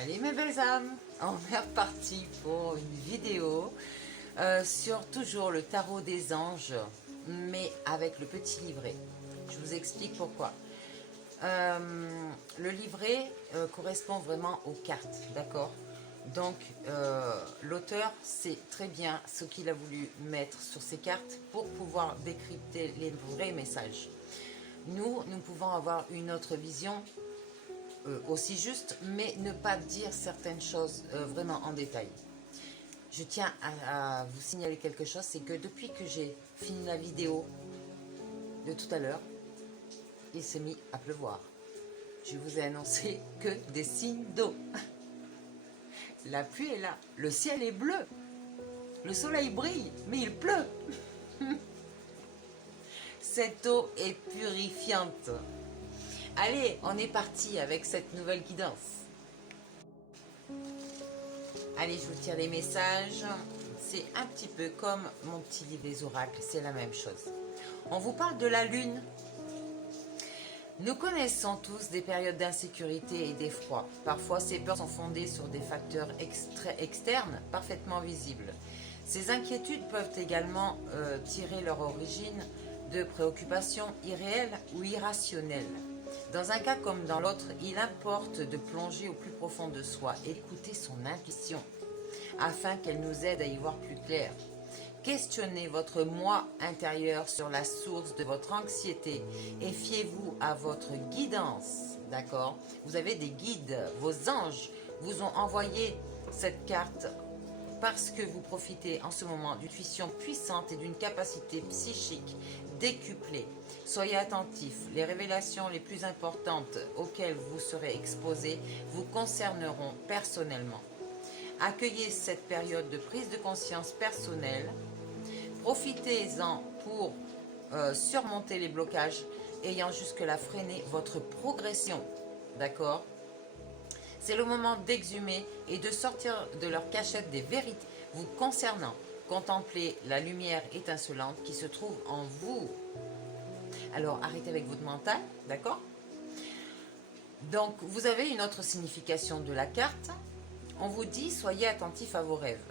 Allez mes belles âmes, on est reparti pour une vidéo sur toujours le tarot des anges, mais avec le petit livret. Je vous explique pourquoi. Le livret correspond vraiment aux cartes, d'accord? Donc l'auteur sait très bien ce qu'il a voulu mettre sur ces cartes pour pouvoir décrypter les vrais messages. Nous pouvons avoir une autre vision aussi juste, mais ne pas dire certaines choses vraiment en détail. Je tiens à vous signaler quelque chose, c'est que depuis que j'ai fini la vidéo de tout à l'heure, il s'est mis à pleuvoir. Je vous ai annoncé que des signes d'eau. La pluie est là, le ciel est bleu, le soleil brille, mais il pleut. Cette eau est purifiante. Allez, on est parti avec cette nouvelle guidance. Allez, je vous tire les messages. C'est un petit peu comme mon petit livre des oracles, c'est la même chose. On vous parle de la lune. Nous connaissons tous des périodes d'insécurité et d'effroi. Parfois, ces peurs sont fondées sur des facteurs externes parfaitement visibles. Ces inquiétudes peuvent également tirer leur origine de préoccupations irréelles ou irrationnelles. Dans un cas comme dans l'autre, il importe de plonger au plus profond de soi et écouter son intuition afin qu'elle nous aide à y voir plus clair. Questionnez votre moi intérieur sur la source de votre anxiété et fiez-vous à votre guidance, d'accord? Vous avez des guides, vos anges vous ont envoyé cette carte parce que vous profitez en ce moment d'une intuition puissante et d'une capacité psychique décuplée. Soyez attentifs, les révélations les plus importantes auxquelles vous serez exposés vous concerneront personnellement. Accueillez cette période de prise de conscience personnelle. Profitez-en pour surmonter les blocages ayant jusque-là freiné votre progression. D'accord? C'est le moment d'exhumer et de sortir de leur cachette des vérités vous concernant. Contemplez la lumière étincelante qui se trouve en vous. Alors arrêtez avec votre mental, d'accord? Donc vous avez une autre signification de la carte. On vous dit soyez attentifs à vos rêves.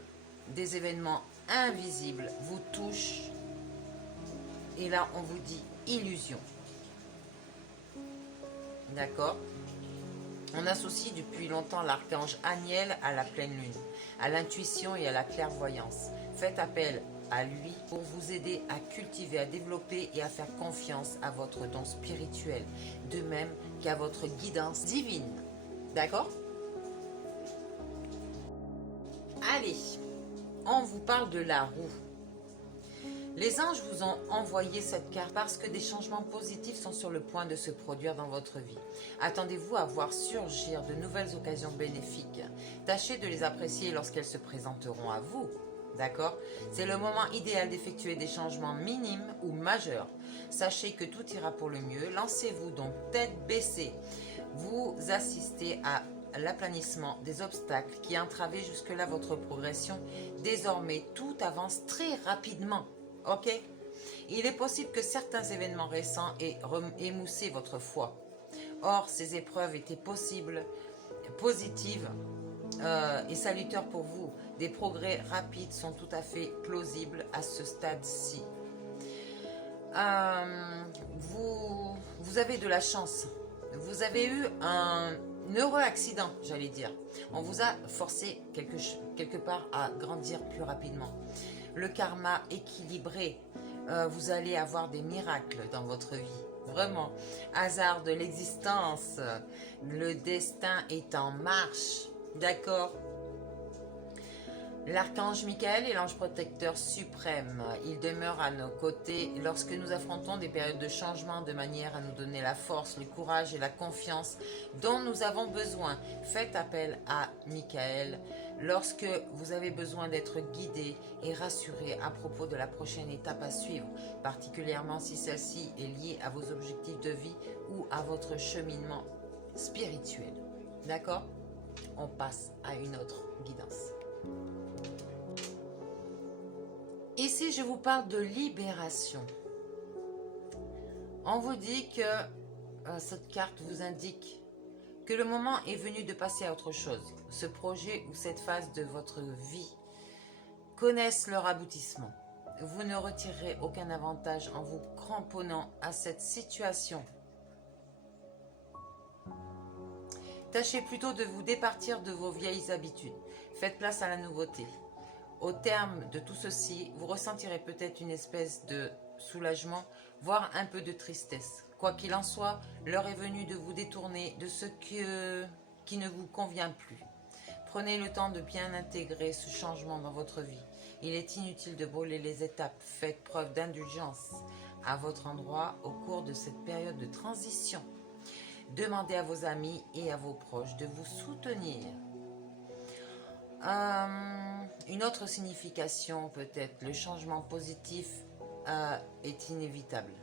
Des événements invisibles vous touchent. Et là on vous dit illusion. D'accord? On associe depuis longtemps l'archange Aniel à la pleine lune, à l'intuition et à la clairvoyance. Faites appel à lui pour vous aider à cultiver, à développer et à faire confiance à votre don spirituel, de même qu'à votre guidance divine. D'accord? Allez, on vous parle de la roue. Les anges vous ont envoyé cette carte parce que des changements positifs sont sur le point de se produire dans votre vie. Attendez-vous à voir surgir de nouvelles occasions bénéfiques. Tâchez de les apprécier lorsqu'elles se présenteront à vous. D'accord? C'est le moment idéal d'effectuer des changements minimes ou majeurs. Sachez que tout ira pour le mieux. Lancez-vous donc tête baissée. Vous assistez à l'aplanissement des obstacles qui entravaient jusque-là votre progression. Désormais, tout avance très rapidement. Ok? Il est possible que certains événements récents aient émoussé votre foi. Or, ces épreuves étaient possibles, positives et salutaires pour vous. Des progrès rapides sont tout à fait plausibles à ce stade-ci. Vous avez de la chance. Vous avez eu un heureux accident, j'allais dire. On vous a forcé quelque part à grandir plus rapidement. Le karma équilibré, vous allez avoir des miracles dans votre vie. Vraiment, hasard de l'existence, le destin est en marche. D'accord? L'archange Michael est l'ange protecteur suprême. Il demeure à nos côtés lorsque nous affrontons des périodes de changement de manière à nous donner la force, le courage et la confiance dont nous avons besoin. Faites appel à Michael lorsque vous avez besoin d'être guidé et rassuré à propos de la prochaine étape à suivre, particulièrement si celle-ci est liée à vos objectifs de vie ou à votre cheminement spirituel. D'accord? On passe à une autre guidance. Ici, je vous parle de libération. On vous dit que cette carte vous indique que le moment est venu de passer à autre chose. Ce projet ou cette phase de votre vie connaissent leur aboutissement. Vous ne retirerez aucun avantage en vous cramponnant à cette situation. Tâchez plutôt de vous départir de vos vieilles habitudes. Faites place à la nouveauté. Au terme de tout ceci, vous ressentirez peut-être une espèce de soulagement, voire un peu de tristesse. Quoi qu'il en soit, l'heure est venue de vous détourner de ce qui ne vous convient plus. Prenez le temps de bien intégrer ce changement dans votre vie. Il est inutile de brûler les étapes. Faites preuve d'indulgence à votre endroit au cours de cette période de transition. Demandez à vos amis et à vos proches de vous soutenir. Une autre signification peut-être, le changement positif est inévitable.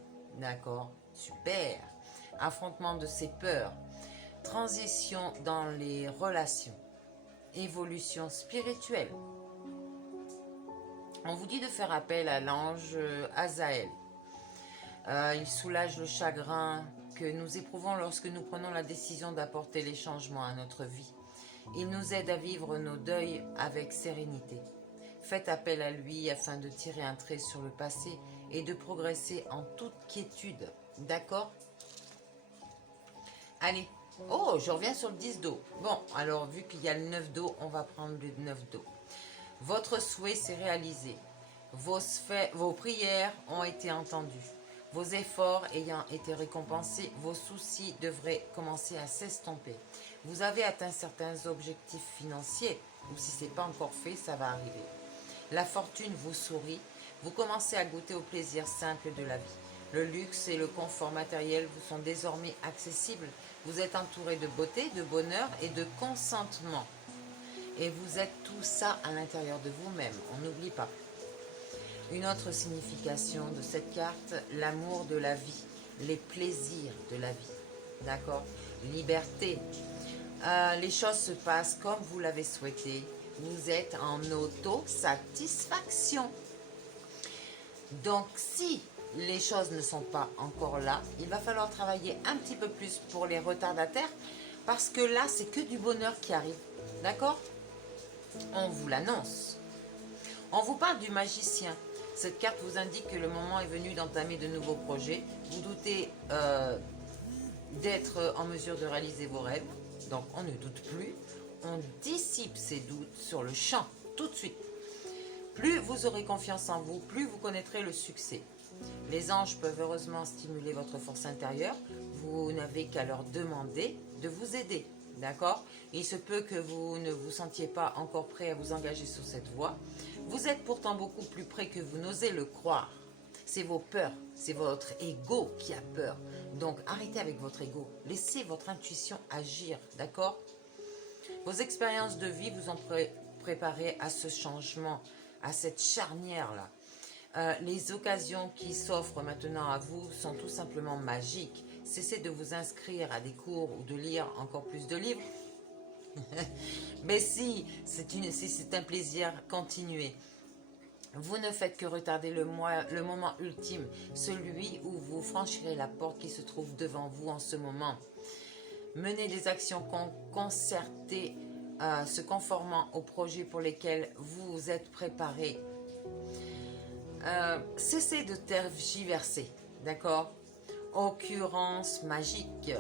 D'accord? Super. Affrontement de ses peurs. Transition dans les relations. Évolution spirituelle. On vous dit de faire appel à l'ange Azaël. Il soulage le chagrin que nous éprouvons lorsque nous prenons la décision d'apporter les changements à notre vie. Il nous aide à vivre nos deuils avec sérénité. Faites appel à lui afin de tirer un trait sur le passé et de progresser en toute quiétude. D'accord? Allez. Oh, je reviens sur le 10 d'eau. Bon, alors vu qu'il y a le 9 d'eau, on va prendre le 9 d'eau. Votre souhait s'est réalisé. Vos prières ont été entendues. Vos efforts ayant été récompensés, vos soucis devraient commencer à s'estomper. Vous avez atteint certains objectifs financiers, ou si ce n'est pas encore fait, ça va arriver. La fortune vous sourit. Vous commencez à goûter au plaisir simple de la vie. Le luxe et le confort matériel vous sont désormais accessibles. Vous êtes entouré de beauté, de bonheur et de consentement. Et vous êtes tout ça à l'intérieur de vous-même, on n'oublie pas. Une autre signification de cette carte, l'amour de la vie, les plaisirs de la vie. D'accord? Liberté. Les choses se passent comme vous l'avez souhaité. Vous êtes en auto-satisfaction. Donc, si les choses ne sont pas encore là, il va falloir travailler un petit peu plus pour les retardataires parce que là, c'est que du bonheur qui arrive. D'accord? On vous l'annonce. On vous parle du magicien. Cette carte vous indique que le moment est venu d'entamer de nouveaux projets. Vous doutez d'être en mesure de réaliser vos rêves. Donc, on ne doute plus. On dissipe ces doutes sur le champ, tout de suite. Plus vous aurez confiance en vous, plus vous connaîtrez le succès. Les anges peuvent heureusement stimuler votre force intérieure. Vous n'avez qu'à leur demander de vous aider. D'accord? Il se peut que vous ne vous sentiez pas encore prêt à vous engager sur cette voie. Vous êtes pourtant beaucoup plus près que vous n'osez le croire. C'est vos peurs, c'est votre ego qui a peur. Donc arrêtez avec votre ego. Laissez votre intuition agir. D'accord? Vos expériences de vie vous ont préparé à ce changement, à cette charnière-là. Les occasions qui s'offrent maintenant à vous sont tout simplement magiques. Cessez de vous inscrire à des cours ou de lire encore plus de livres. Mais si c'est un plaisir, continuez. Vous ne faites que retarder le moment ultime, celui où vous franchirez la porte qui se trouve devant vous en ce moment. Menez des actions concertées, se conformant aux projets pour lesquels vous êtes préparé. Cessez de tergiverser, d'accord? Occurrence magique.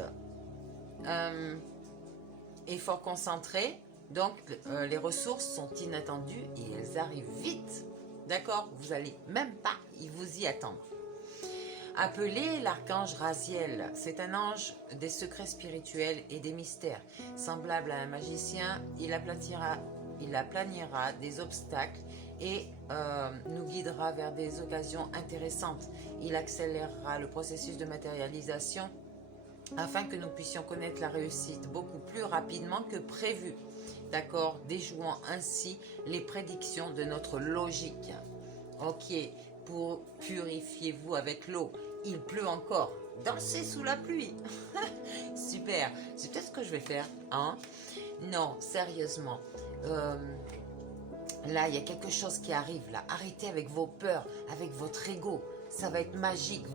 Effort concentré, donc les ressources sont inattendues et elles arrivent vite, d'accord? Vous n'allez même pas vous y attendre. Appelez l'archange Raziel, c'est un ange des secrets spirituels et des mystères. Semblable à un magicien, il aplanira des obstacles et nous guidera vers des occasions intéressantes. Il accélérera le processus de matérialisation afin que nous puissions connaître la réussite beaucoup plus rapidement que prévu. D'accord? Déjouant ainsi les prédictions de notre logique. Ok, purifiez-vous avec l'eau. Il pleut encore. Dansez sous la pluie. Super. C'est peut-être ce que je vais faire. Hein? Non, sérieusement. Là, il y a quelque chose qui arrive. Là. Arrêtez avec vos peurs, avec votre ego. Ça va être magique.